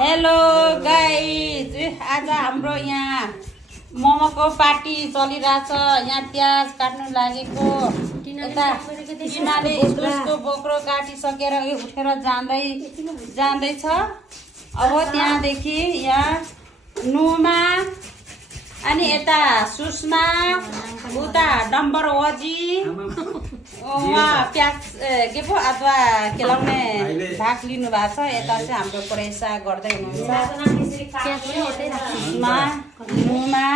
Hello guys, आज हाम्रो यहाँ मोमोको पार्टी चलिरहेछ। यहाँ प्याज काट्नु लागेको। यता टिनाले इस्कुसको बोक्रो काटिसकेर उठेर जाँदैछ। अब त्यहाँदेखि यहाँ नुमा अनि यता सुषमा, उता डम्बर वजी, उहाँ प्याज के पो अथवा केलाउने भाग लिनु भएको छ। यता चाहिँ हाम्रो प्रेसा गर्दै हुनुहुन्छ सुषमा, नुमा,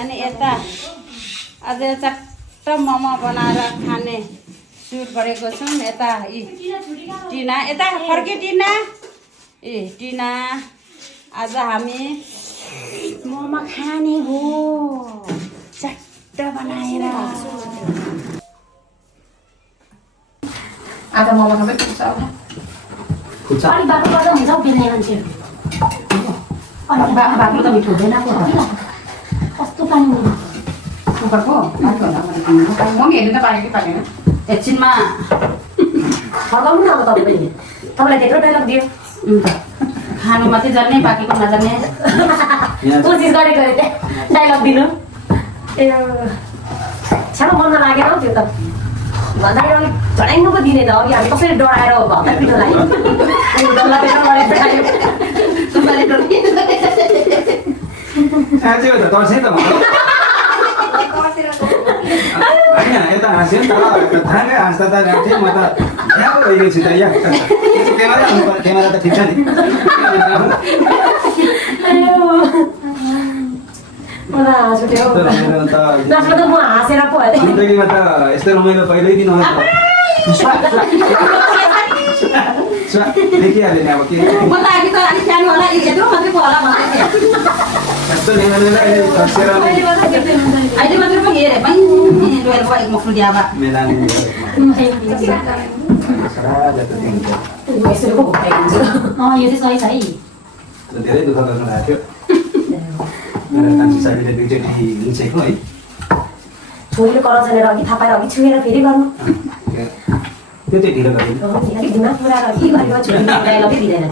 अनि यता अझै चट्ट मोमो बनाएर खाने सुट गरेको छौँ। यता टिना, यता फर्के टिना, टिना आज हामी मोमो खाने हो चट्ट बनाएर। आज मोमो सबै खुट्छ अलि बाटो गर्दा हुन्छ हौ बेल्ने मान्छेहरू। अलि बाटो त मिठो हुँदैन कस्तो पानी कुकरको मम्मी हेर्नु त पानी कि पानी एकछिनमा फर्काउनु न। अब तपाईँलाई त्यत्रो डाइलग दियो खानु मात्रै जान्ने बाँकीको नजान्ने कोसिस गरेको अरे त्यहाँ डाइलग दिनु। ए छ्यामा मन नलागेर हौ त्यो त भन्दाखेरि अलिक झड्याङ्गो पो दिने त। अघि हामी कसरी डराएर भत्ता पिर्नु लाग्यो यता हाँस्यो नि त थाहा हाँस्दा त राख्थेँ म त यहाँ पो गइरहेको छु त यहाँ क्यामेरा त ठिक छ नि। हाँसेर पो जिन्दगीमा त यस्तो रमाइलो पहिल्यैदेखि देखिहाल्यो नि अब के यस्तो धेरै दुःख गर्नु भएको थियो मेरो कान्छी साथीले दुईचोटि लिन्छेको है। छोरीले कराउँछन् अघि थापाएर अघि छुएर फेरि गर्नु त्यो चाहिँ ढिलो गरिदिनु अलिक दिमाग पुऱ्याएर के गरेको छोरी डाइलगै दिँदैन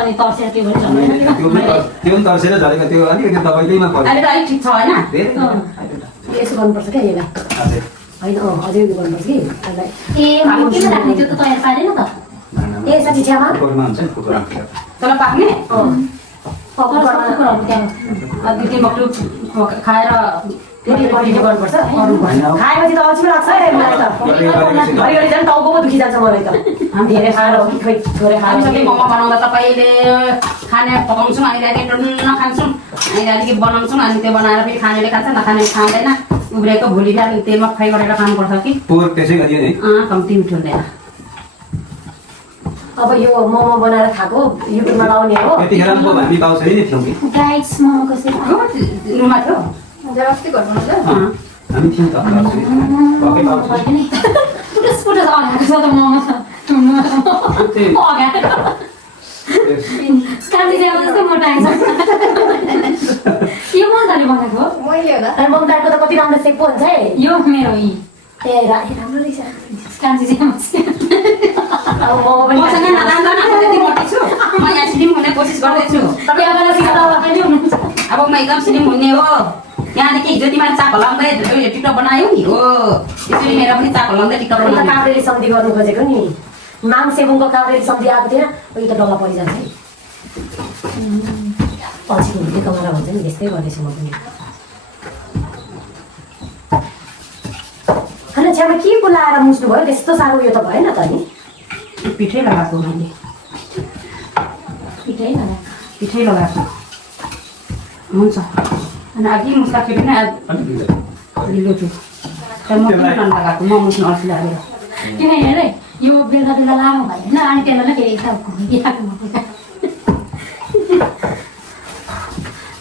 अनि तर्सेर के भयो त्यो पनि तर्सेर झरेको त्यो अलिकति दबाईदैमा पर्यो। अहिले त अलिक ठिक छ होइन? यसो गर्नुपर्छ क्या यसलाई होइन अझै उयो गर्नुपर्छ कि ए किन राख्ने त्यो त तयार पारेन त ए साथी छ्यामा कुकुरमा हुन्छ नि कुकुर तल पाक्ने दुई मक्टु खाएर फेरि कन्टिन्यू गर्नुपर्छ। खाएपछि त अल्छी लाग्छ है मलाई त घरिघरि झन् टाउको पो दुखी जान्छ मलाई त धेरै खाएर हो कि खोइ थोरै हामी सबै खाएर मोमो बनाउँदा तपाईँले खाने पकाउँछौँ, अनि अलिकति टन्न खान्छौँ, अनि अलिकति बनाउँछौँ, अनि त्यो बनाएर फेरि खानेले खान्छ, नखाने खाँदैन। उब्रेको भोलि बिहान तेलमा फ्राई गरेर खानुपर्छ कि पोहोर त्यसै गरियो नि कम्ती मिठो हुँदैन। अब यो मोमो बनाएर खाएको युट्युबमा लाउने हो। त्यतिखेर पो हामी बाउछरी नै थियौँ कि गाइड्स मोमो कसरी रुममा थियो अस्ति घरमा हामी थियौँ त भएकै बाउछरी ममताको त कति राम्रो सेप हुन्छ है यो मेरो ए राम्रो रहेछ कान्छी अब मोमो पनि मसँग नराम्रो त्यति मोटी छु, म यहाँ स्लिम हुने कोसिस गर्दैछु। अब म एकदम स्लिम हुने हो। यहाँदेखि हिजो तिमीले चाक हल्लाउँदै टिकटक बनायो नि हो, त्यसरी मेरो पनि चाक हल्लाउँदै टिकटक बनायो। काभ्रेले सन्धि गर्नु खोजेको नि नाम सेबुङको काभ्रेले सन्धि आएको थिएन उयो त डल्ला परिजान्छ है पछि हुँदै कमारा भन्छ नि त्यस्तै गर्दैछु म पनि। खाना छ्यामा के बोलाएर मुस्नु भयो त्यस्तो साह्रो उयो त भएन त नि पिठै लगाएको मैले पिठै लगाएको हुन्छ। अनि अघि मुस्दाखेरि पनि ढिलो छु तर म किन लगाएको म मुस्नु अल्छी लागेर किन हेर यो बेला बेला लामो भयो होइन अनि त्यसलाई फेरि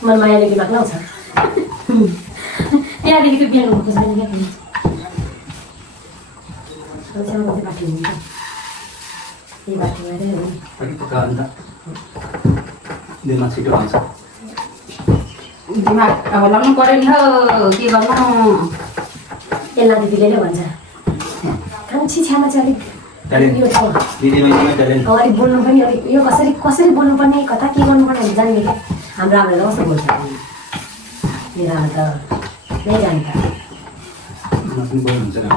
मनमायाले दिमाग लाउँछ त्यहाँदेखि त्यो बेला भएको छैन क्या बाटी हुन्छ यही बाटीमा दिनमा छिटो हुन्छ दिमाग अब लगाउनु पऱ्यो नि हौ के गर्नु। यसलाई दिदीले नै भन्छ कान्छी छ्यामा चाहिँ अलिक ट्यालेन्ट यो ठाउँ दिदी बहिनीमा ट्यालेन्ट अलिक बोल्नु पनि अलिक यो कसरी बोल्नुपर्ने कता के गर्नुपर्ने भने जान्ने क्या हाम्रो आमाले कस्तो बोल्छ मेरो आमा त नै जान्छ पनि बोल्नुहुन्छ नि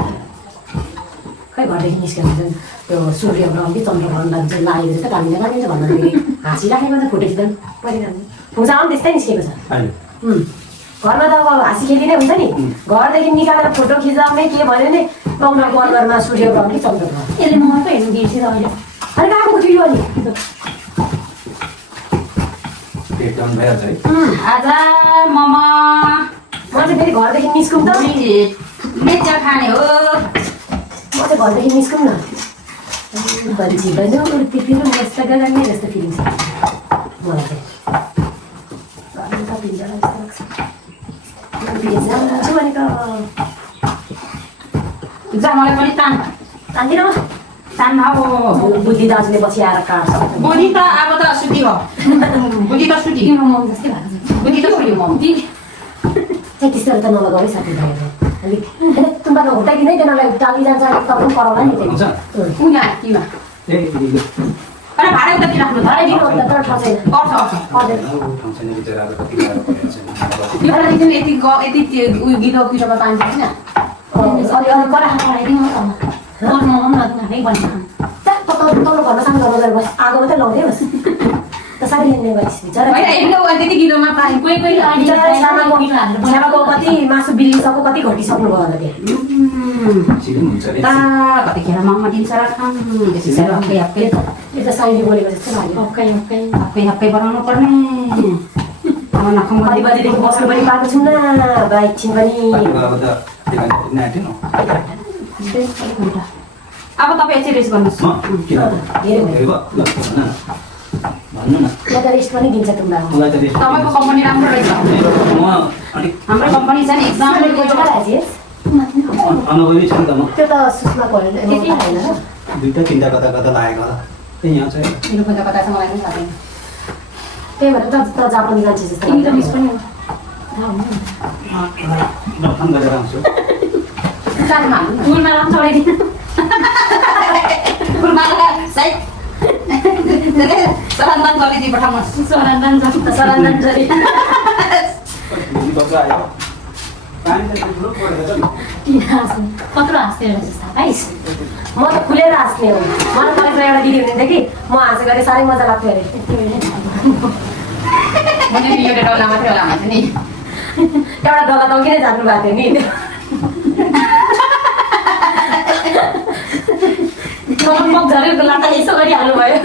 खै घरदेखि निस्केर चाहिँ त्यो सूर्य ग्रहण कि चन्द्र ग्रहणलाई चाहिँ लागेको जस्तो कामिन्छ कामिन्छ भन्दाखेरि हाँसिराखेको त फोटो खिच्दा परिरहनु फुजा पनि त्यस्तै निस्केको छ अहिले घरमा त अब हाँसी खेली नै हुन्छ नि घरदेखि निकालेर फोटो खिचाउने के भन्यो भने उनीहरूको अनुहारमा सूर्य ग्रहण कि चन्द्र ग्रहण यसले मलाई पो हेर्नु बिर्सेर अहिले अनि गएको थियो अनि पेट डाउन भइहाल्छ है आज मोमो म चाहिँ फेरि घरदेखि निस्कौँ त मिर्चा खाने हो म चाहिँ घरदेखि निस्कौँ न बल्छी बज्यो उर्ती फिल्म जस्तो गर्ने जस्तो फिलिङ छ मलाई चाहिँ घरमा त भिजा जस्तो लाग्छ जान्छु भनेको मलाई पनि तान्दिन तान अब बुद्धि दाजुले पछि आएर काट्छ बुद्धि त अब त सुती हो बुद्धि त सुती तिम्रो मम जस्तै भएको छ बुद्धि त सुती म त्यस्तोहरू त नलगाऊ है साथीभाइहरू अलिक तुम्बा त हुटाइदिनै तिनीहरूलाई टाली जान्छ अलिक तपाईँ कराउला नि हुन्छ त्यहाँ उनीहरू किमा ए दिदी अनि भाडा उता राख्नु भाडा दिनु अन्त तर ठाउँ छैन हजुर ठाउँ छैन बिचरा अब कति गाह्रो परेको छ यो बेला यति उयो गिलो किलोमा पानी छैन अलि अलि करा पढाइदिनु नै भन्नु तँलो घरमा सानो घरमा गएर बस आगो मात्रै लाउँदै बस त साडी लिने गरिस् बिचरा होइन एकदम त्यति गिलोमा पानी कोही कोही छ्यामाको कति मासु बिलिसक्यो कति घटिसक्नु भयो होला त्यहाँ छिटो हुन्छ रे कतिखेर ममा दिन्छ र खाम त्यसै हप्पै हप्पै यो त साइली बोलेको जस्तो लाग्यो हप्पै हप्पै बनाउनु पर्ने अब नखम कति बजीदेखि बस्नु पनि पाएको छौँ न बाइक छिन् पनि अब त त्यो पुग्न आँट्यो न अब तपाईँ यसरी रेस्ट गर्नुहोस् म किन हेऱ्यो हेर्नु भयो ल भन न भन्नु न म त रेस्ट पनि दिन्छ तुम्बा मलाई त रेस्ट तपाईँको कम्पनी राम्रो रहेछ म अलिक हाम्रो कम्पनी छ नि एकदम अनुभवी छ नि त म त्यो त सुषमाको त्यति होइन र दुईवटा तिनवटा कता कता लागेको होला त्यही यहाँ चाहिँ मेरो पैसा कता छ मलाई पनि थाहा छैन त्यही भएर त जापानी मान्छे जस्तो इङ्ग्लिस पनि फोन गरेर आउँछु साथमा फुलमा राम चढाइदिनु फुलमा साइड सरन्दान गरिदिई पठाउनुहोस् सरन्दान जरी दिदी बच्चा आयो पानी त ठुलो परेको छ नि कत्रो हाँस्दै रहेछ थाहा म त खुलेर हाँस्ने हो मलाई कलेजमा एउटा दिदी हुनुहुन्थ्यो कि म हाँसे गरेँ साह्रै मजा लाग्थ्यो अरे म चाहिँ यो डल्ला मात्रै होला भन्छु नि एउटा डल्ला त किन जान्नु भएको थियो नि पक झरेको लाटा यसो गरिहाल्नु भयो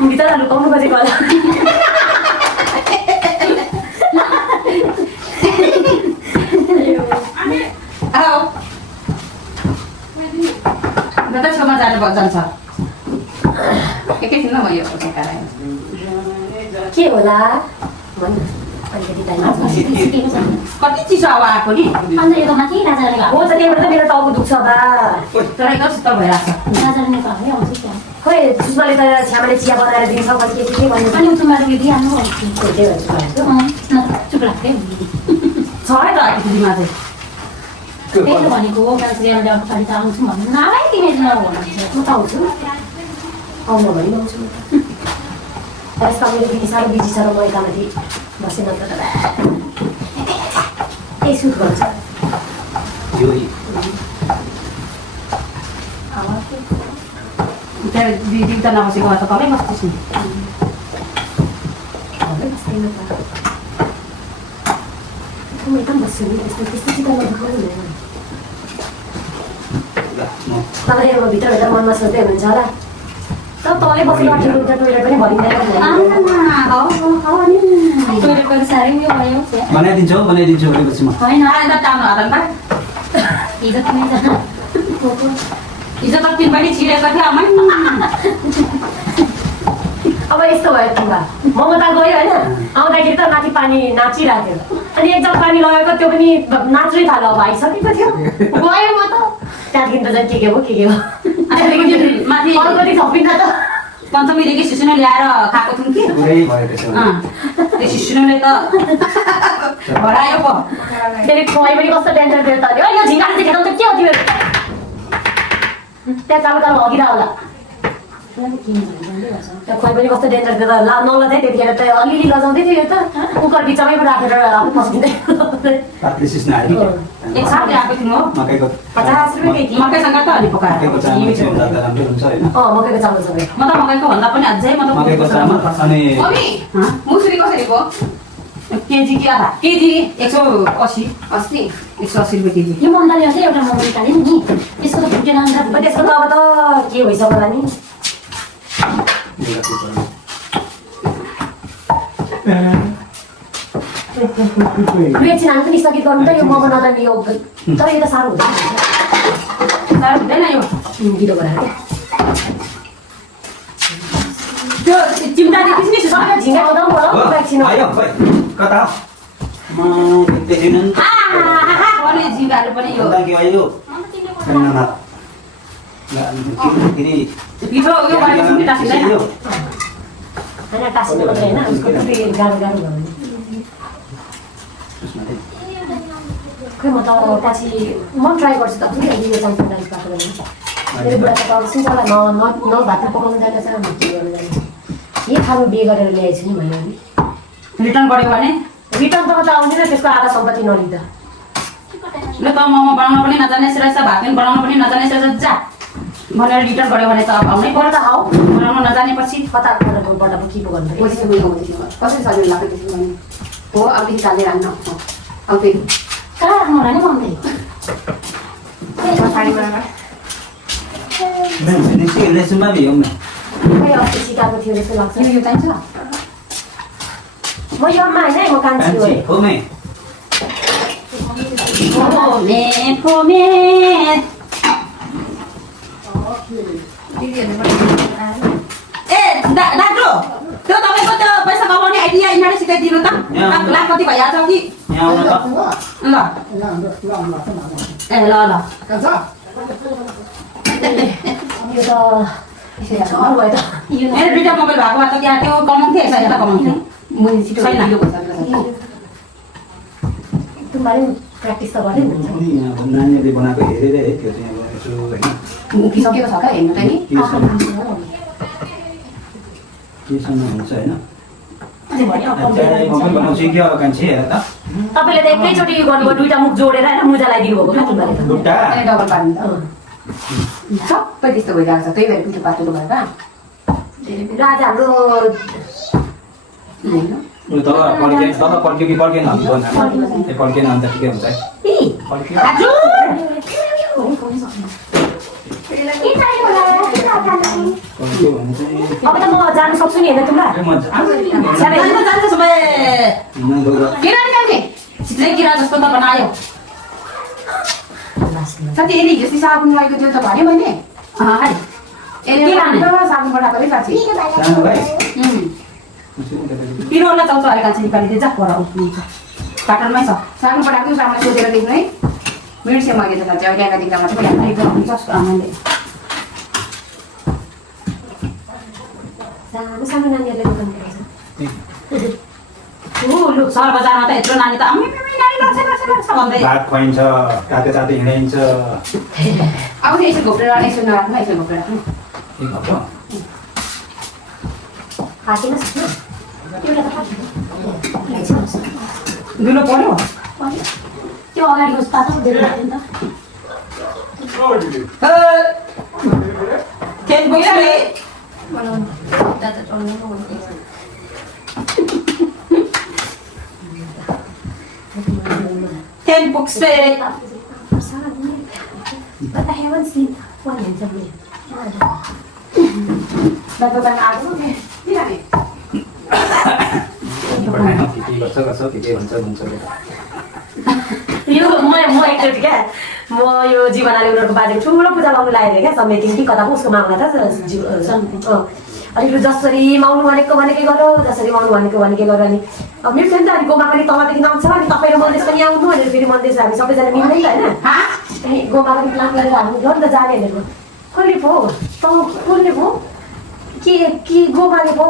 भित्र लुकाउनु खोजेको होला जता छेउमा जान्छ एकैछिन न भयो के होला भन्नु अलिकति टाइम कति चिसो हावा आएको नि अन्त यो त माथि राजाले हो त त्यही भएर त मेरो टाउको दुख्छ बा तर एकदम शीतल भइरहेको छ राजाले नेपालमै आउँछ त्यहाँ खोइ सुषमाले त छ्यामाले चिया बनाएर दिन्छ कति के भन्नु अनि तुम्हारो यो दिइहाल्नु त्यही भएर सुषमाले चुप लाग्दै छ है त दिदीमा चाहिँ त्यही त भनेको हो मान्छेले एउटा अगाडि त आउँछौँ भन्नु नआइ तिमीले नभन्छ म त आउँछु आउनु भने आउँछु म त यसमा मेरो दिदी साह्रो बिजी छ र म यतामाथि बसेँ नत्र त ए सुट गर्छ यो दिदी त नबसेको भए त तलै बस्दैछु म एकदम बस्छु नि त्यस्तो चित्त नदुखाउनु हुँदैन तपाईँ अब भित्रभित्र मनमा सोच्दै हुनुहुन्छ होला त तलै बसेर ठिक हुन्छ टोइलेट पनि भरिँदैन टोइलेट पनि साह्रै उयो भयो बनाइदिन्छु भनेपछि म होइन आएर टाउनु हात हिजो तिमी हिजो त तिन पनि छिरेको थियो आमा अब यस्तो भयो तुम्बा ममता गयो होइन आउँदाखेरि त माथि पानी नाचिरहेको थियो अनि एकजग पानी लगाएको त्यो पनि नाच्नै थाल्यो अब आइसकेको थियो गयो म त त्यहाँदेखि त झन् के भयो माथि अर्को थपिन्छ त पञ्चमीदेखि सिसुनो ल्याएर खाएको थियौँ कि पुरै भयो त्यसो त्यो सिसुनोले त भरायो पो फेरि खुवाइ पनि कस्तो टेन्सन थियो त यो झिङ्गाले चाहिँ खेलाउँछ के हो तिमीहरू त्यहाँ कालो कालो हगिरह होला त्यो खोइ पनि कस्तो डेन्जर थियो त नलजाइ त्यतिखेर त अलिअलि लजाउँदै थियो त कुकर बिचमै राखेर आफू पस्किँदै पातले सिस्न आयो एक साथ ल्याएको थियौँ हो मकैको 50 रुपियाँ केजी मकैसँग त अलि पकाएर मकैको चामल चाहिँ हुँदा त राम्रो हुन्छ हैन मकैको चामल सबै म त मकैको भन्दा पनि अझै म त मकैको चामल अनि मम्मी मुसुरी कसरी भयो केजी कि आधा केजी 180 अस्ति 180 रुपियाँ केजी यो मन्दाले अझै एउटा मग निकाल्यो नि त्यसको त फुटेन अन्त त्यसको त अब त के भइसक्यो नि बेचिनान पनि स्थगित गर्नु त यो मग नजाने यो तर यो त साह्रो हुन्छ साह्रो हुँदैन यो ढिलो गराएर त्यो चिम्टा देखिस् नि सबै झिङ्गा आउँदा पनि होला एकछिन आयो खोइ कता म देख्दिन भने झिङ्गाहरू पनि यो के आयो छैनमा पिठो यो गरेको सुन्ने टाँसिँदैन होइन टाँसिनु मात्रै होइन उसको पनि गाह्रो गाह्रो भयो भने खै म त पछि म ट्राई गर्छु त फेरि यो चामल राइस पाएको भने मेरो बुढा त अब सिन्चालाई न भातमा पकाउनु जान्छ न के गर्नु जान्छ यही खानु बिहे गरेर ल्याएछु नि मैले अनि रिटर्न गऱ्यो भने रिटर्न त आउँदैन त्यसको आधा सम्पत्ति नलिँदा ल त मोमो बनाउन पनि नजाने रहेछ भात पनि बनाउन पनि नजाने रहेछ जा भनेर रिटर्न गऱ्यो भने त अब आउनै पर्यो त आऊ बनाउन नजानेपछि कता बढ्दा के पो गर्नु पैसा पनि आउँदैन कसरी सजिलो लाग्यो त्यसो भने हो अब देखि चालेर राख्न अब फेरि कहाँ राख्नु होला नि मम्मी पछाडि गएर लेसुनमा भियौँ न खै अस्ति सिकाएको थियो जस्तो लाग्छ यो चाहिन्छ म योमा होइन म कान्छी हो होमे फोमे ए दाजु त्यो तपाईँको त्यो पैसा कमाउने आइडिया यिनीहरूले सिकाइदिनु त लाख कति भइहाल्छ कि यहाँ आउन त ल ए ल ल यो त अरू भयो त मेरो दुइटा मोबाइल भएको भए त त्यहाँ त्यो कमाउँथेँ यसरी त कमाउँथेँ मैले छिटो छैन। ढिलो भइसक्यो तुम्हारे प्र्याक्टिस त गर्दै हुन्छ अनि अब नानीहरूले बनाएको हेरेर है त्यो चाहिँ अब यसो होइन उठिसकेको छ क्या हेर्नु त नि केसँग हुन्छ होइन अनि भन्यो म पनि बनाउँछु कि अब कान्छी हेर त तपाईँले त एकैचोटि गर्नुभयो दुईटा मुख जोडेर होइन मुजा लगाइदिनु भएको क्या तुम्हारे त दुट्टा डबल पार्नु त सबै त्यस्तो भइरहेको छ त्यही भएर पिठो पातलो भएर आज हाम्रो उ तल पड्क्यो कि पड्केन भन्नु पर्ने ए पड्केन भने त ठिकै हुन्छ है ए, पड्क्यो दाजु पड्क्यो भने चाहिँ अब त म जानु सक्छु नि होइन तुम्बा म जान्छ सबै गएर किरा निकाल्ने छिट्टै किरा जस्तो त बनायो साथी यदि हिजो साबुन लगेको त्यो त भन्यो मैले हाय ए साबुन पठाएको है साथी सानो भाइ पिरोलाई चाउचाउ अलिक कान्छ निकालिदिए जा पर उठ्नुहुन्छ काटनमै छ साबुन पठाएको साबुन सोधेर देख्नु है मिर्से मगेको साथी अब त्यहाँका दिँदा मात्रै एकदम हुन्छ आमाले सानो सानो नानीहरूले दोकान गरेछ लु सहर बजारमा त यत्रो नानी त आम्मै नानी लाग्छ भन्दै भात खुवाइन्छ ताते ताते हिँडाइन्छ अब चाहिँ यसो घोप्रेर यसो नराख्नु यसो घोप्रेर राख्नु एक हप्ता खाँकिन सक्नु एउटा त खाँकिन दुलो पर्यो त्यो अगाडिको पातो धेरै लाग्यो नि त केन बोक्सले केन बोक्सले But I haven't seen one handsome man. दोकान आएको किनभने के गर्छ के भन्छ यो म एकचोटि क्या म यो जीवनाले उनीहरूको बाजेको ठुलो पूजा लाउनु लागेको क्या समेटिङ कि कता उसको मामला त अलिकति जसरी माउनु भनेको भनेकै गरो जसरी माउनु भनेको भनेकै गरो अनि अब मिल्छ नि त अनि गोमा पनि तलदेखि आउँछ अनि तपाईँ र मन्देश पनि आउनु भनेर फेरि मन्देश हामी सबैजना मिल्दैन होइन अनि गोमा पनि प्लान गरेर हामी ल नि त जाने भनेको कसले पो त कसले पो के गोमाले पो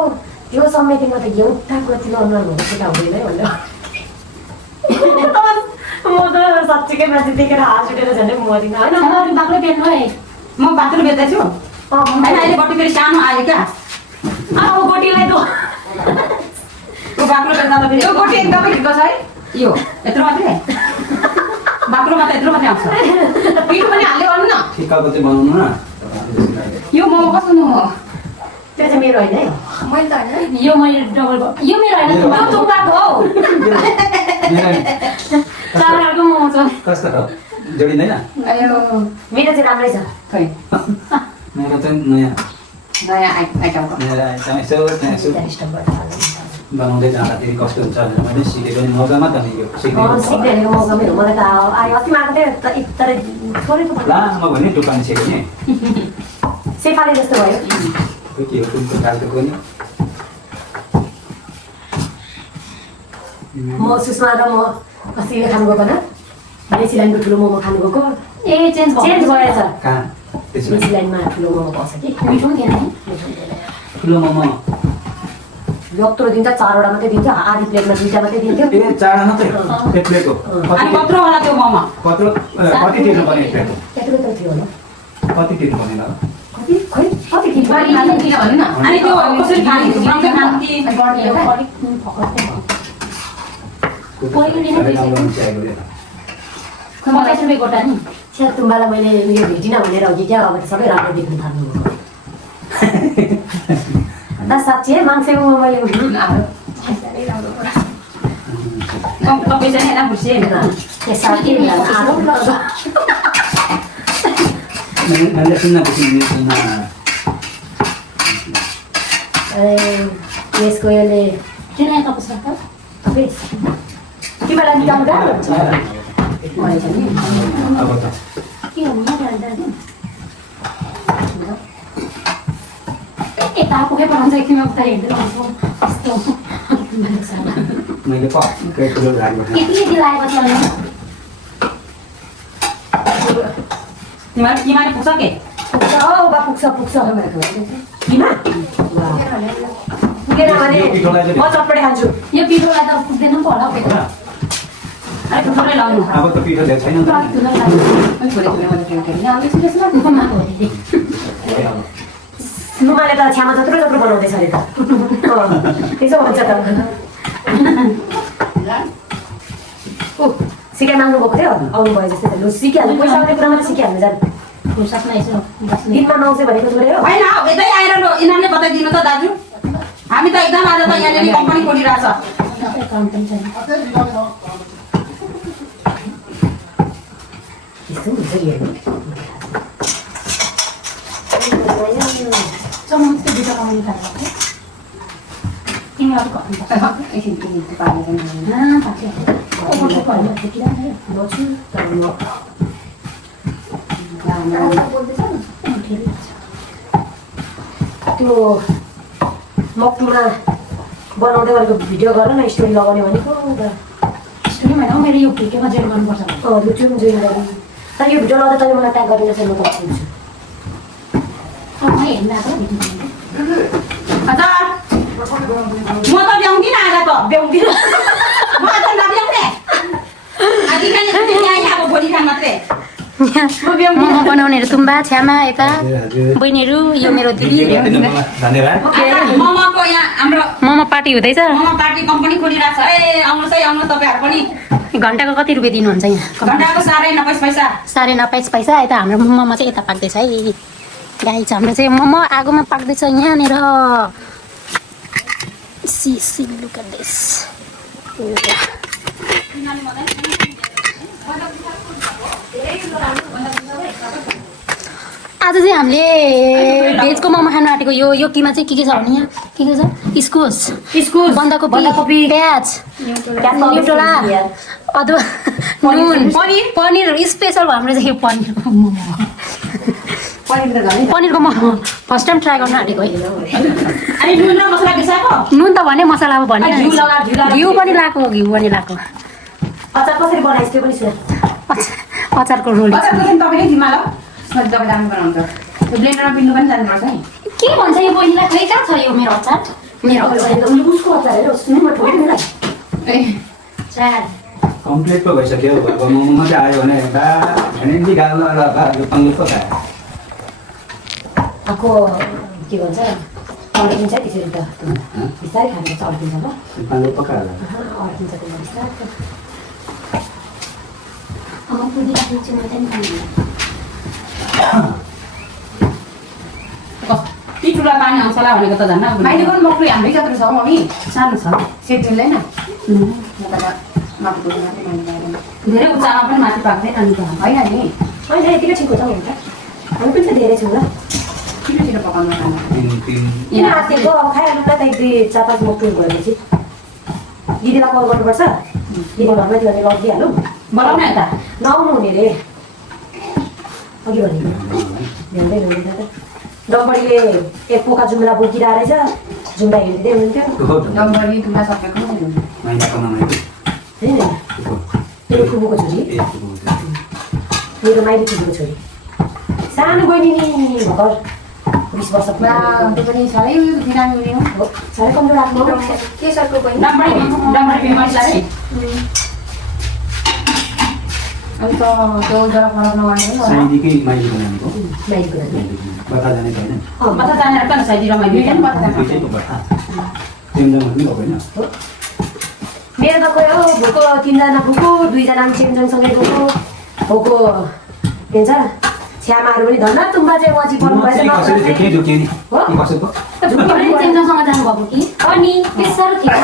यो समेटिङमा त एउटा कति अनुहार भएको केटा हुँदैन है भनेर म त साँच्चीकै मान्छे देखेर हाँस उठेर झन् मरिन होइन बाक्लो बेच्नु है म बाथरुम बेच्दैछु होइन अहिले बट्टी फेरि सानो आयो क्या अब गोटीलाई त त्यो बाक्लो बेच्दा त फेरि त्यो गोटी एकदमै ठिक छ है यो यत्रो मात्रै बाक्लोमा त यत्रो मात्रै आउँछ पिठो पनि हाल्दै गर्नु न ठिक्काको चाहिँ बनाउनु न यो मोमो कस्तो मोमो त्यो चाहिँ मेरो होइन है मैले त होइन यो मैले डबल यो मेरो होइन त्यो तुक्पाको हौ चारको मोमो छ कस्तो हो जोडिँदैन अयो मेरो चाहिँ राम्रै छ खै मेरो चाहिँ नयाँ नयाँ आइटमको मेरो आइटम यसो त्यहाँ यसो बनाउँदै जाँदाखेरि कस्तो हुन्छ भनेर मैले सिकेको नि मौकामा त यो सिकेको सिक्दैको मौकामै हो मलाई त आयो अस्ति माएको थिएँ तर थोरै त लामो भने टुक्कानी सिकेँ नि सेफाले जस्तो भयो के हो कुनको खालको नि म सुषमा र म अस्ति खानु गएको न बेसी लाइनको ठुलो मोमो खानु गएको ए चेन्ज चेन्ज भएछ कहाँ त्यसो बेसी लाइनमा ठुलो मोमो पाउँछ कि मिठो पनि थिएन है ठुलो मोमो यत्रो दिन्छ 4वटा मात्रै दिन्छ आधी प्लेटमा 2टा मात्रै दिन्थ्यो ए चाडा मात्रै एक प्लेटको अनि कत्रो होला त्यो मोमो कत्रो कति तिर्नुपर्ने एक प्लेटको त्यत्रो त थियो होला कति तिर्नुपर्ने ल कति खै कति पानी हाल्नु किन भन्नु न अनि त्यो कसरी खाने बनाउँदै खाने कि मलाई रुपियाँ गोटा नि छ्या तुम्बालाई मैले यो भेटिनँ भनेर अघि क्या अब त सबै राम्रो देख्नु थाल्नु भयो साँच्ची है मान्छेको मैले तपाईँ चाहिँ होइन बुझ्छ साथी मैले सुन्न बुझ्नु यसको यसले किन तपाईँ सर तपाईँ तिमीलाई निकाल्नु गाह्रो हुन्छ मलाई चाहिँ नि अब त के हो यता पुगेर पठाउँछ एकछिन उता हेर्दै गर्छु यस्तो मैले पक्कै ठुलो गाडी यति यति लागेको छ भने तिमीहरू पुग्छ के पुग्छ औ बा पुग्छ किमा पुगेन भने म चटपटे खान्छु यो पिठोलाई त पुग्दैन पो होला अलिक थोरै लाउनु अब त पिठो ल्याएको छैन नि त नुमाले त छ्यामा जत्रो जत्रो बनाउँदैछ अरे त त्यसो भन्छ त सिकाइ माग्नु गएको थियो आउनु भयो जस्तै लु सिकिहाल्नु पैसा आउने कुरामा त सिकिहाल्नु जानु फुर्सदमा यसो बस्ने दिनमा 900 भनेको थोरै हो होइन यतै आएर यिनीहरूले बताइदिनु त दाजु हामी त एकदम आज त यहाँनिर कम्पनी खोलिरहेछ काम पनि छैन यस्तो हुन्छ नि हेर्नु चम्मच चाहिँ दुईवटा कमाउनु थाल्छ तिमीहरू एकछिन पानी पनि नछु तर म त्यो मक्टुमा बनाउँदै गरेको भिडियो गर न स्टोरी लगाउने भनेको स्टोरी होइन मेरो यो भिडियोमा जोइन गर्नुपर्छ लु त्यो पनि जोइन गरौँ तर यो भिडियो लगाउँदा तैँले मलाई ट्याग गरिदिनु चाहिँ म त दिन्छु म हेर्न आएको हजुर म त भ्याउँदिनँ आज त भ्याउँदिनँ म त नभ्याउने आधी खाने अब भोलि खान मात्रै मोमो बनाउनेहरू तुम्बा छ्यामा यता बहिनीहरू यो मेरो दिदी धन्यवाद मोमोको यहाँ हाम्रो मोमो पार्टी हुँदैछ मोमो पार्टी कम्पनी खोलिरहेछ है आउनुहोस् तपाईँहरू पनि घन्टाको कति रुपियाँ दिनुहुन्छ यहाँ घन्टाको 9.5 पैसा 9.5 पैसा यता हाम्रो मोमो चाहिँ यता पाक्दैछ है गाई छ हाम्रो चाहिँ मोमो आगोमा पाक्दैछ यहाँनिर सी लुक एट दिस आज चाहिँ हामीले भेजको मोमो खानु आँटेको यो किमा चाहिँ के छ भने यहाँ के छ इस्कुस बन्दाकोपी प्याज न्युट्रेला अदुवा नुन पनिर स्पेसल हो हाम्रो चाहिँ यो पनिरको मोमो पनिरको मोमो फर्स्ट टाइम ट्राई गर्न आँटेको है अनि नुन र मसला मिसाएको नुन त भने मसला अब भने घिउ पनि लगाएको अचार कसरी बनाइस् त्यो पनि सुन अचारको रोल तपाईँले जिम्मा ल तपाईँ राम्रो बनाउँछ त्यो ब्लेन्डरमा पिन्नु पनि जानुपर्छ है के भन्छ यो बहिनीलाई खै कहाँ छ यो मेरो अचार उसको अचार हेर सुनमा ठोक्यो नि चार कम्प्लिट पो भइसक्यो घरको मोमो मात्रै आयो भने आएको के भन्छ अड्किन्छ त्यसरी त बिस्तारै खानुपर्छ अड्किन्छ ल पानी पकाएर अड्किन्छ त्यो बिस्तारै पुदिना खान्छु म चाहिँ कति ठुलो पानी आउँछ होला भनेको त झन् माइली पनि मक्लु हाम्रै जत्रो छ मम्मी सानो छ सेटिँदैन माथिको मात्रै माइली ल्याएर धेरै उचामा पनि माथि पाक्दैन नि त होइन नि होइन यतिकै छिटो छ हुन्छ हामी पनि त धेरै छौँ ल छिटो छिटो पकाउनु खानु किन आँटेको अब खाइहाल्नु न त 1-2-4-5 मुख भएपछि दिदीलाई कल गर्नुपर्छ दिदी घरमै थियो भने लगिहालौँ बनाउने यता नआउनु हुने रे अघि भनेको ल्याउँदै ल्याउँदै त डम्बरीले एक पोका जुम्रा बोकिरहेको रहेछ जुम्रा हेरिदिँदै हुनुहुन्थ्यो डम्बरी दुला सकेको महिनाको नमाइको होइन मेरो फुपूको छोरी मेरो माइली फुपूको छोरी सानो बहिनी नि भर्खर 20 वर्षको त्यो पनि साह्रै बिरामी हुने हो साह्रै कमजोर आफ्नो के सरको बहिनी डम्बरी बिमारी साह्रै अनि त त्यो जरा फरक नआउने हो साइडीकै माइलीको नामको माइलीको बता जाने छैन बता जानेर पनि साइडी रमाइलो दुईजना बता जाने दुईटैको बता तिनजना पनि होइन मेरो त गयो भोको 3जना भोको 2जना चेन्जनसँगै भोको के भन्छ छ्यामाहरू पनि धन्न तुम्बा चाहिँ वाची पर्नु भएछ कसरी के झुक्यो नि हो? कसैको चेन्जनसँग जानुभएको कि अनि के साह्रो थियो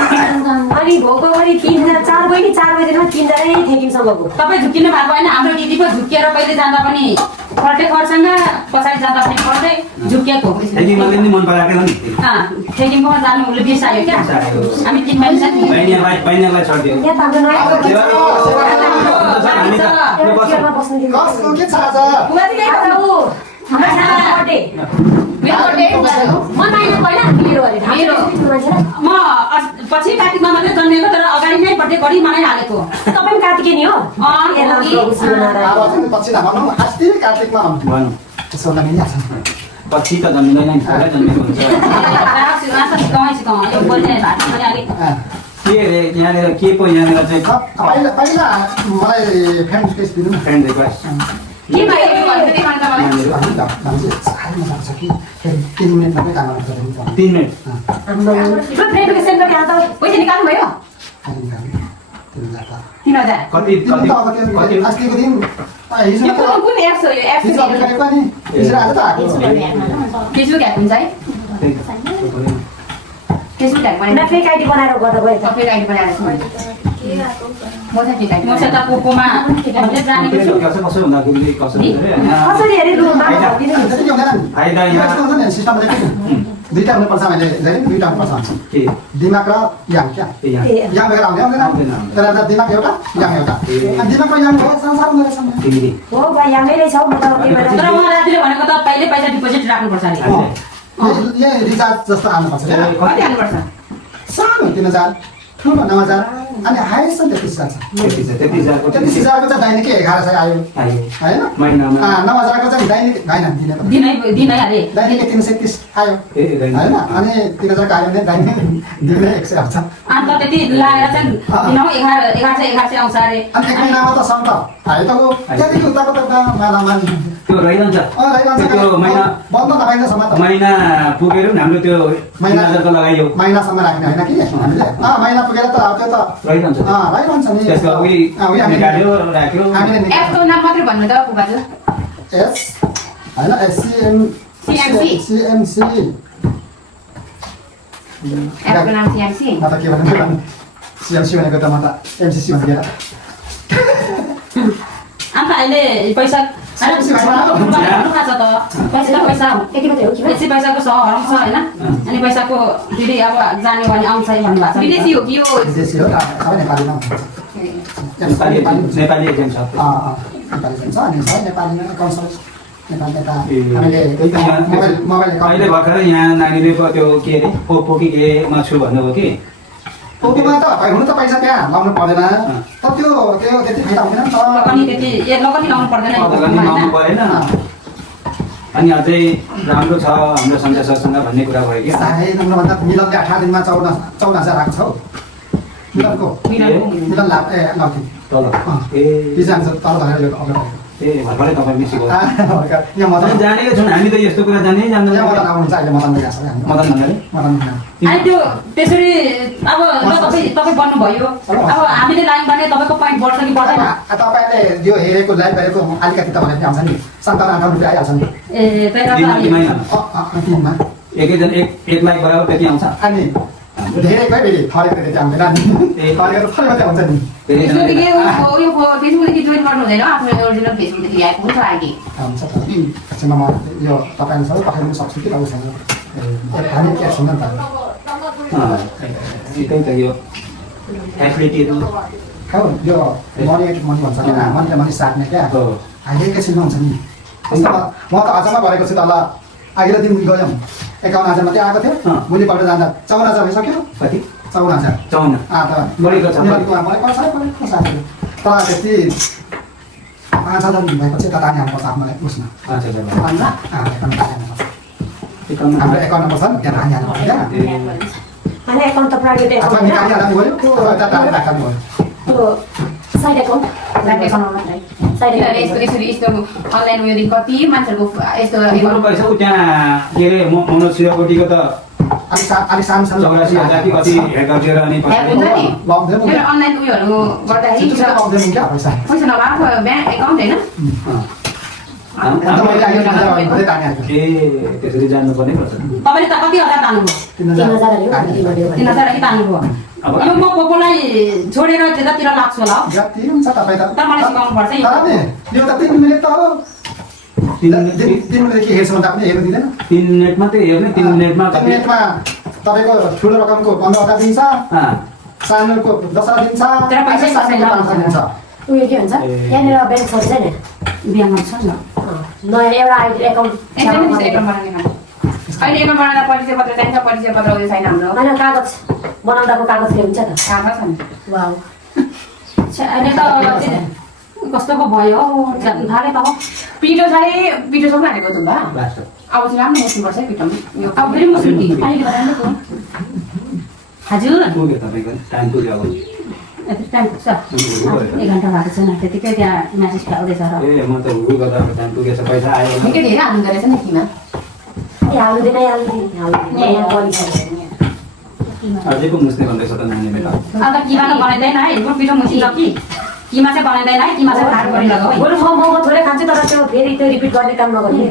अनि भोको पनि 4 बहिनी 4 बहिनीमा 3जनै ठेकिमसँगको तपाईँ झुक्किनु भएको होइन हाम्रो दिदी पो झुक्किएर पहिले जाँदा पनि फर्टे खरसँग पछाडि जाँदा पनि फर्टे झुक्किएको फेरि मलाई नि मन पराएको नि ठेकिङकोमा जानु उसले बिर्सायो क्या हामी 3 महिना साथी पाइनालाई छोडिदियो यहाँ त हाम्रो नयाँ बस्नु बस्नु दिनु कसको के छ आज म नाइना पहिला मेरो अरे मेरो। म पछि कार्तिकमा मात्रै जन्मेको तर अगाडि नै बर्थडे गरी मलाई हालेको तपाईँ पनि कार्तिके नि हो अँ, ए राम हो कि? प्रभु श्रीनारायण। अब चाहिँ पछि नभनौँ अस्ति कार्तिकमा भनौँ त्यसो नमिलिहाल्छ पछि त जन्मिँदैन नि पहिला जन्मेको हुन्छ सिकाउँ यो बोल्ने भाषा पनि अलिक के अरे यहाँनिर के पो यहाँनिर चाहिँ पहिला पहिला मलाई फ्रेन्ड रिक्वेस्ट दिनु न फ्रेन्ड रिक्वेस्ट के भयो भन्दै गर्दा मलाई यहाँनिर हामी त साह्रै मजा आउँछ कि फेरि 3 मिनट मात्रै काम गर्छ 3 मिनट हाम्रो फ्रेन्डको सेन्ड गरेर त पैसा निकाल्नु भयो 3000 कति कति अस्तिको दिन हिजो यो मात्र कुन एप्स हो यो एप्स हिजो अपडेट गरेको नि हिजो आज त आएको फेसबुक एप हुन्छ है फेसबुक एप होइन फेक आइडी बनाएर गर्दा गयो त फेरि आइडी बनाएर छु म चाहिँ फेरि आइडी म चाहिँ त पोकोमा भन्दै जानेको छु कसो कसो हुँदाखेरि कसो यहाँ कसरी हेरे लु मामा भनिदिनु नि। जति हुँदैन नि फाइदा यहाँ सिस्टमले दुईटा हुनुपर्छ मैले धेरै दुईटा हुनुपर्छ के दिमाग र याङ क्या यहाँ ए याङ भएर आउँदैन तर एउटा दिमाग एउटा याङ एउटा अनि दिमागको याङ भयो संसार रहेछ तिमीले हो भाइ यहाँमै रहेछ म त के भएर तर म रातिले भनेको त पहिले पैसा डिपोजिट राख्नुपर्छ अरे यही रिचार्ज जस्तो हाल्नुपर्छ क्या कति हाल्नुपर्छ सानो 3000 ठुलो 9000 अनि हाइएस्ट 33000 छ 33000 को 33000 को चाहिँ दैनिक 1100 आयो आयो हैन महिनामा 9000 को चाहिँ दैनिक हैन दिने दिनै अरे दैनिक 330 आयो ए हैन अनि 3000 को आयो भने दैनिक दिने 100 आउँछ अन्त त्यति लागेर चाहिँ दिनमा 1100 आउँछ अरे अनि एक महिनामा त सन्त आयो त ऊ त्यतिको उताको त मालामा त्यो रहिरहन्छ त्यो महिना बन्द नपाइँदैसम्म त महिना पुगेर पनि हाम्रो त्यो महिना 3000 लगाइयो महिनासम्म राख्ने होइन कि हामीले महिना पुगेर त अब त्यो त रहिरहन्छ रहिरहन्छ नि त्यसको उही निकाल्यो राख्यो हामीले एपको नाम मात्रै भन्नु त बुबाजु एस होइन CMC एपको नाम CMC म त के भन्नु CMC भनेको त म त MCC भनिदिएर अन्त अहिले पैसा CMC पैसा त पैसा यति मात्रै हो कि बेसी पैसाको हराउँछ होइन अनि पैसाको फेरि अब जाने भने आउँछ भन्नुभएको छ विदेशी हो कि यो विदेशी हो सबै नेपालीमा नेपाली एक्जाम छ नेपाली जान्छ अनि सबै नेपालीमा काउन्सिल नेपाली यता हामीले मोबाइल अहिले भर्खर यहाँ नानीले पो त्यो के अरे पोको कि केमा छु भन्नुभयो कि पोकोमा त हुनु त पैसा त्यहाँ लाउनु पर्दैन तर त्यो त्यति फाइदा हुँदैन लगनी त्यति लगनी लाउनु पर्दैन लगानी लाउनु परेन अनि अझै राम्रो छ हाम्रो सञ्चारसँग भन्ने कुरा भयो कि साह्रै नम्बरभन्दा मिलनले 18 दिनमा 14,000 राख्छ हौ मिलन लाभ ए लाउँथ्यो तल ए बिजान्छ तल धरेर ल्याएको ए भर्खरै तपाईँ मिसिको यहाँ मदन जानेकै छौँ हामी त यस्तो कुरा जानै यहाँ मदन जान्दैन आउनुहुन्छ अहिले मदन गएको छ हामी मदन भन्नाले मदन अनि त्यो त्यसरी अब तपाईँ बन्नुभयो अब हामीले लाइन भने तपाईँको पोइन्ट बढ्छ कि बढ्दैन तपाईँले यो हेरेको लाइभ गरेको अलिकति तपाईँलाई आउँछ नि 57-58 रुपियाँ आइहाल्छ नि ए दिनमा एकैजना एक लाख बराबर त्यति आउँछ अनि धेरै कोही फेरि थरेको त्यति आउँदैन नि थरेको थोरै मात्रै आउँछ नि फेसबुकदेखि यो फेसबुकदेखि जोइन गर्नु हुँदैन आफ्नो ओरिजिनल फेसबुकदेखि आएको हुन्छ आगे हुन्छ त एकछिनमा म यो तपाईँले सबै पठाइदिनु सक्छु कि तपाईँसँग हामी के सुन्नु नि त त्यही त यो एफिलिटीहरू खाऊ यो मनी मनी भन्छ क्या मनीले मनी साट्ने क्या अहिले एकैछिनमा हुन्छ नि त्यस्तो म त अचम्म गरेको छु त ल अघिल्लो दिन गयौँ 51,000 मात्रै आएको थियो भोलिपल्ट जाँदा 54,000 भइसक्यो कति 54,000 54 त बढेको छ मलाई पैसा परेको साथीहरू तर त्यति 5,000 भएपछि त तानी हाल्नुपर्छ आफ्नो मलाई उसमा 5,000 हाम्रो एकाउन्ट नम्बर छ नि त्यहाँ हानी हाल्नुपर्छ क्या अनि एकाउन्ट त प्राइभेट अथवा निकालिहाल्नु भयो त्यहाँ तानी राख्नु भयो त्यो साइड एकाउन्ट यस्तो अनलाइन उयोदेखि कति मान्छेहरूको यस्तो गर्नुपर्छ उ त्यहाँ के अरे मनोज शिवकोटीको त अलिक सानो सानो 84,000 कि कति हेड गरेर अनि अनलाइन उयोहरू गर्दाखेरि पैसा पैसा नभएको ब्याङ्क एकाउन्ट होइन ए त्यसरी जान्नुपर्ने पर्छ तपाईँले त कति हजार तान्नुभयो 3,000 कि तान्नुभयो अब यो म कोकोलाई छोडेर त्यतातिर लाग्छु होला जति हुन्छ तपाईँ त तर मलाई सिकाउनु पर्छ यो त 3 मिनेट त हो 3 मिनेटदेखि हेर्छु भने त पनि हेर्नु दिँदैन 3 मिनेट मात्रै हेर्ने 3 मिनेटमा 3 मिनेटमा तपाईँको ठुलो रकमको 15,000 दिन्छ सानोको 10,000 दिन्छ तर पैसा सानोको 5,000 दिन्छ उयो के भन्छ यहाँनिर ब्याङ्क छ छैन बिहामा छ नि नयाँ एउटा आइडी एकाउन्ट अहिले एकाउन्ट बनाउँदा परिचय पत्र चाहिन्छ परिचय पत्र उयो छैन हाम्रो होइन कागज बनाउँदाको कागजले हुन्छ त कागज छ नि वाउ अहिले त कस्तो पो भयो थाले त पिठो चाहिँ पिठो सब हालेको त बा अब चाहिँ राम्रो मुस्नुपर्छ है पिठो यो अब फेरि मुस्नु कि हजुर पुग्यो तपाईँको टाइम पुग्यो अब यति टाइम पुग्छ 1 घन्टा भएको छैन त्यतिकै त्यहाँ म्यासेज आउँदैछ र ए म त भुल गर्दा टाइम पुगेछ पैसा आयो निकै धेरै हाल्नु रहेछ नि किमा हाल्दैन अझै पो मुस्ने भन्दैछ त नानीले त अब किमा त बनाइँदैन है गुड पिठो मुसिन्छ कि किमा चाहिँ बनाइँदैन है किमा चाहिँ भात गरी लगाऊ बरु म थोरै खान्छु तर त्यो फेरि त्यो रिपिट गर्ने काम नगर्ने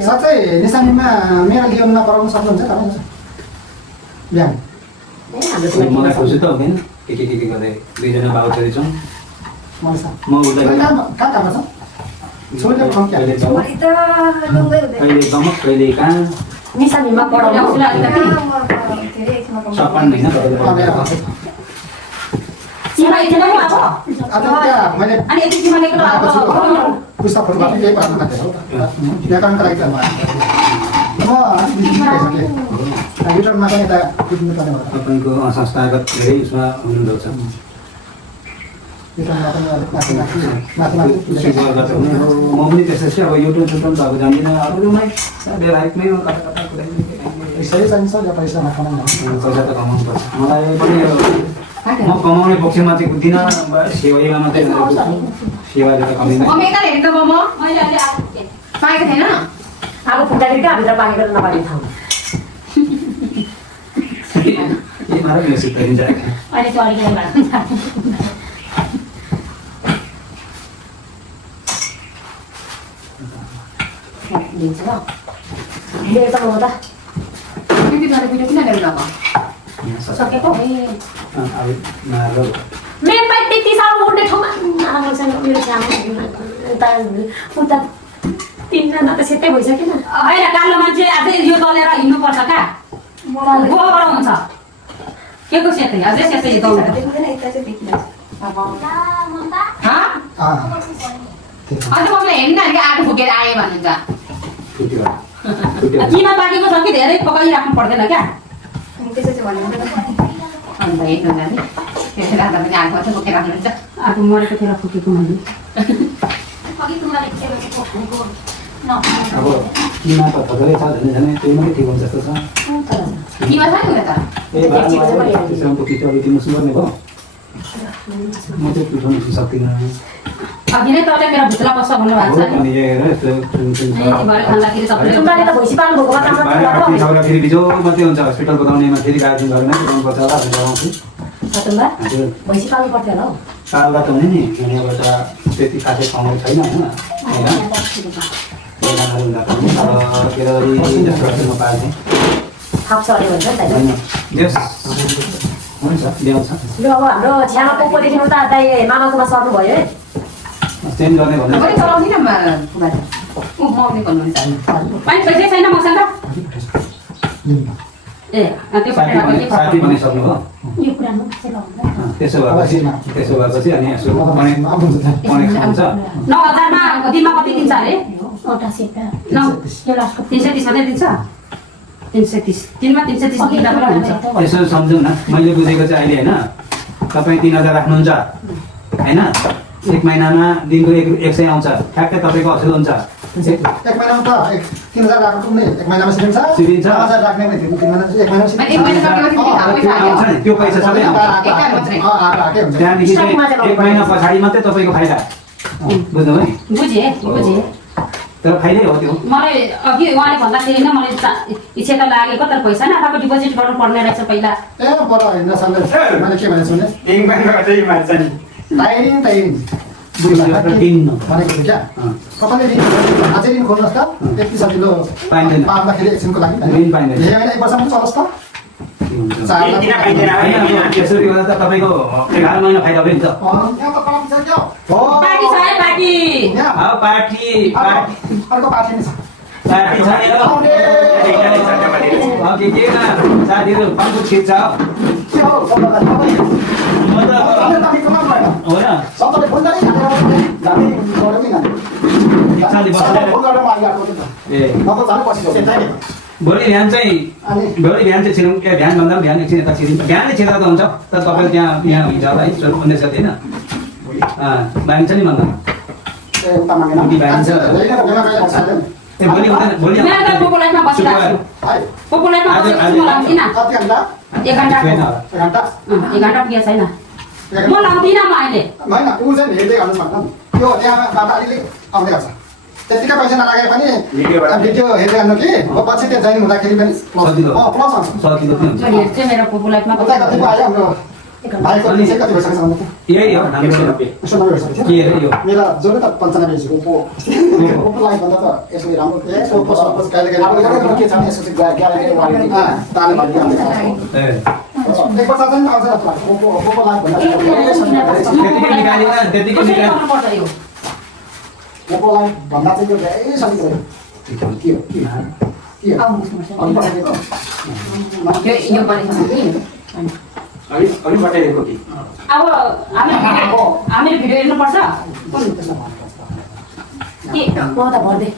साँच्चै निशानीमा मेरो जीवनमा पढाउन सक्नुहुन्छ तपाईँ बिहान मलाई खुसी त हुँदैन के गर्दै दुईजना बाबु छोरी छौँ म उठ्दै कहाँ काम छ छोरीले ठाउँ क्या कहिले गमक कहिले कहाँ निशानीमा पढाउनु सपन होइन मैले अनि यति किमा लेख्नु पुस्तकहरूबाट केही पढ्नु मात्रै हो व्याकरणको लागि म रिटर्नमा पनि यता बुझ्नु पर्ने भयो तपाईँको संस्थागत धेरै उसमा हुनुहुन्छ रिटर्नमा पनि माथि माथि म पनि त्यसै अब युट्युब त अब जान्दिनँ अरूमै बेलायतमै कता सही चाहिन्छ या पैसा नखाना पैसा त कमाउनु पर्छ मलाई पनि म कमाउने पक्षमा चाहिँ दिनँ सेवामा मात्रै सेवाले त कमाइँदैन अमेरिका हेरेको म मैले अहिले पाएको थिएन अब फुट्दाखेरि कहाँ भित्र पानी गरेर नपाउने ठाउँ ए मारा मेरो सिट दिन्छ अहिले चाहिँ अलिकति दिन्छ ल मेरो त म त त्यति गरेर भिडियो किन ल्याउनु अब सकेको मारो मेरो पाइ त्यति साह्रो उड्ने ठाउँमा मेरो सानो उता 3जना त सेतै भइसकेन होइन कालो मान्छे अझै यो दलेर हिँड्नुपर्छ क्या गोबर हुन्छ के को सेतै अझै सेतै दौडेर अझ मलाई हेर्न कि आगो फुकेर आएँ भन्नुहुन्छ किमा पाकेको छ कि धेरै पकाइराख्नु पर्दैन क्या अन्त हेर्नु जाने त्यसले गर्दा पनि आगो चाहिँ फुकेर राख्नुहुन्छ आगो मरेको थियो फुकेको मैले अब किमा त थोरै छ झन् त्यही मात्रै ठिक हुन्छ जस्तो छ किमा छ नि त ए त्यसको पिठो दिनुहोस् गर्ने भयो म चाहिँ पिठो मिस्नु सक्दिनँ अघि नै तपाईँले मेरो भुत्ला बस्छ भन्नुभएको छ नि अनि हेर यस्तो भरे खाँदाखेरि तपाईँले तुम्बाले त भैँसी पाल्नु भएको मात्र फेरि बिजो मात्रै हुन्छ हस्पिटल बताउनेमा फेरि गार्जियन घरमा गर्नुपर्छ होला भनेर आउँछु तुम्बा भैँसी पाल्नु पर्थ्यो होला हौ पाल्दा त हुने नि यहाँबाट त्यति खासै ठाउँहरू छैन होइन जस्तो पाल्ने थाप्छ अरे भन्छ नि त यस हुन्छ ल्याउँछ ल अब हाम्रो छ्यामा पोपोदेखि उता दाइ मामाकोमा सर्नु भयो है चेन्ज गर्ने पनि भन्दै चलाउँदिन मौली भन्नुहुन्छ पानी पैसै छैन मसँग ए त्यो साथी भनिसक्नु हो यो कुरामा चाहिँ लाउँदा त्यसो भएपछि अनि यसो हुन्छ 9,000मा दिनमा कति दिन्छ अरे एउटा सेपा नौ यो लास्टको 330 मात्रै दिन्छ 330 दिनमा 330 दिँदा पनि हुन्छ यसो सम्झौँ न मैले बुझेको चाहिँ अहिले होइन तपाईँ 3,000 राख्नुहुन्छ होइन एक महिनामा दिनको 100 आउँछ ठ्याक्कै तपाईँको असुल हुन्छ एक महिनामा त 3,000 राख्नु कुनै एक महिनामा सिलिन्छ 5,000 राख्ने भने 3 महिना एक महिनामा एक महिना सकेपछि पैसा आउँछ नि त्यो पैसा सबै आउँछ त्यहाँदेखि चाहिँ एक महिना पछाडि मात्रै तपाईँको फाइदा बुझ्नु है बुझे तर फाइदै हो त्यो मलाई अघि उहाँले भन्दाखेरि नै मलाई इच्छा त लागेको तर पैसा नै आफूको डिपोजिट गर्नु पर्ने रहेछ पहिला ए पर हैन सल्ले मैले के भने सुने एक महिनामा चाहिँ मान्छ नि टाइरिङ भनेको थियो क्या तपाईँले अझै दिन खोल्नुहोस् त त्यति सजिलो पाइँदैन पार्दाखेरि एकछिनको लागि ऋण पाइँदैन एक वर्षमा चलोस् त त्यसरी गर्दा त तपाईँको 11 महिना फाइदा भयो नि त यहाँ त पार्टी छ क्या पार्टी छ है पार्टी पार्टी अर्को पार्टी नै छ पार्टी छ अघि के न साथीहरू पङ्कु छिर्छ के हो होइन सबैले फोन गरे जाने गरौँ साथी बसेर फोन गरेर आइरहेको थियो ए नत्र जानु पछि भोलि बिहान चाहिँ छिरौँ क्या बिहान भन्दा पनि बिहान एकछिन यता छिरिन्छ बिहानै छिर्दा त हुन्छ तर तपाईँले यहाँ हिजो होला है भन्ने सक्दैन बाँधिन्छ नि भन्दा ए उता मागेन बाँधिन्छ ए भोलि हुँदैन भोलि मेरो त पोपोलाइटमा बसिरहेको छु पोपोलाइटमा बसेको छु म लाउँदिनँ कति घन्टा 1 घन्टा छैन होला 1 घन्टा 1 घन्टा पुगेको छैन म लाउँदिनँ म अहिले होइन ऊ चाहिँ हेर्दै गर्नुहोस् भन्दा त्यो त्यहाँबाट अलिअलि आउँदै गर्छ त्यतिकै पैसा नलागे पनि भिडियो हेर्दै गर्नु कि पछि त्यो जइन हुँदाखेरि पनि सजिलो। प्लस आउँछ सजिलो पनि म हुन्छ हेर्छु मेरो पोपोलाइटमा उता कतिको आयो हाम्रो भाइको चाहिँ कति भइसकेछ भन्दा यही हो हाम्रो 90 भइसकेको के अरे यो मेरो जो त 95 इन्चको ओपो लाइट भन्दा त यसले राम्रो थियो ओपो सपोज कहिले कहिले के छ यसको चाहिँ ग्यारेन्टी वारेन्टी ताले भन्ने ए एक वर्ष चाहिँ आउँछ ओपो लाइट भन्दा त्यतिकै निकालिन त्यतिकै कसरी निकाल गर्नुपर्छ यो ओपो लाइट भन्दा चाहिँ यो धेरै सजिलो हो के हो अनि पठाइदिएको यो बनाइसक्नु कि अलि बटाइदिएको कि अब हामीले भिडियो हेर्नुपर्छ के म त भर्दै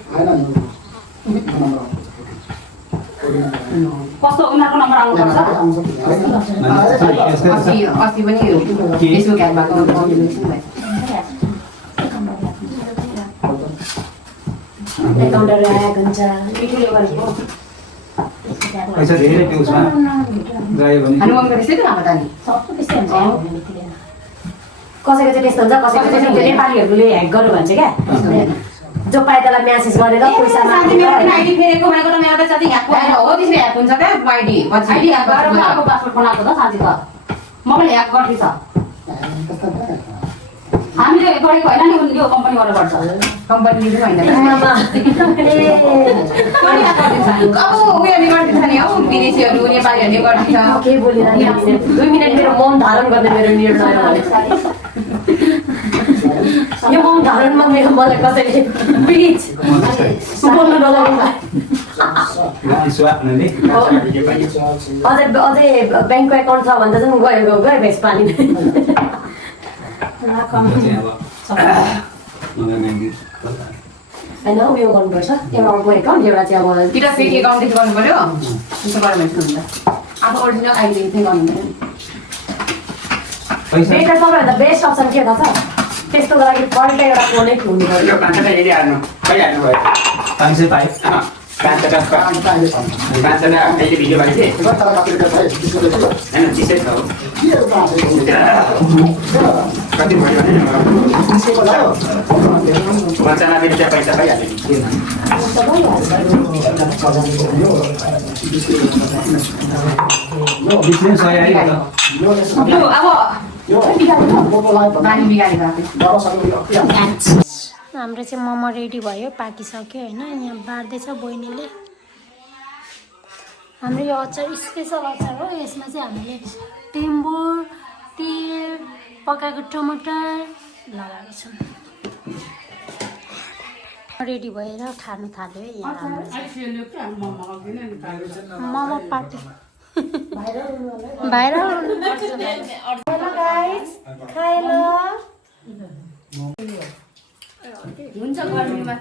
कस्तो उनीहरूको नम्बर आउनुपर्छ अस्ति पनि फेसबुक एड भएको एकाउन्टर आएको हुन्छ मिठोले गरेको पैसा धेरै त्यो उसमा गयो भने हनुमान गरेपछि त हाम्रो त नि सबै त्यस्तै हुन्छ कसैको चाहिँ त्यस्तो हुन्छ कसैको चाहिँ त्यो नेपालीहरूले ह्याक गर्नु भन्छ क्या जो पाए त्यसलाई म्यासेज गरेर पैसा आइडी फेरेको भनेको त मेरो त जति ह्याक भयो हो त्यसले ह्याक हुन्छ क्या आइडी आइडी ह्याक गरेर म अर्को पासवर्ड बनाएको त साथी त म पनि ह्याक गर्दै छ हामीले गरेको होइन नि यो कम्पनीबाट गर्छ कम्पनीले पनि होइन अब उयोले गरिदिन्छ नि हौ विदेशीहरू नेपालीहरूले गरिदिन्छ के बोलेर 2 मिनट मेरो मौन धारण गर्ने मेरो निर्णय यो मौन धारणमा मेरो मलाई कसैले प्लिज बोल्नु नलाग्नु अझै ब्याङ्कको एकाउन्ट छ भन्दा चाहिँ गयो भेज पानी होइन उयो गर्नुपर्छ एउटा अर्को एकाउन्ट एउटा चाहिँ अबतिर फेक एकाउन्टदेखि गर्नु पऱ्यो त्यसो गरेर हुन्छ अब ओरिजिनल आइडीदेखि गर्नु पऱ्यो बेटर सबैभन्दा बेस्ट अप्सन के थाहा छ त्यस्तोको लागि पहिला एउटा फोनै हुनु पऱ्यो 500 पाए काँचना अहिले छ काँचना अहिले भिडियो भएको थिएँ तर कति रुपियाँ छ बिस रुपियाँ किलो होइन 30 छ के एउटा कति भयो भने 30 रुपियाँ लाग्यो मचाना पनि त्यहाँ पैसा पाइहाल्यो बिचमा 100 आयो त यो अब बानी बिगारेको हाम्रो चाहिँ मोमो रेडी भयो पाकिसक्यो होइन यहाँ बार्दैछ बहिनीले हाम्रो यो अचार स्पेसल अचार हो यसमा चाहिँ हामीले टेम्बो तेल पकाएको टमाटर लगाएको छौँ रेडी भएर खानु थाल्यो है यहाँ हाम्रो मोमो पार्टी भाइरल हुन्छ गर्मीमा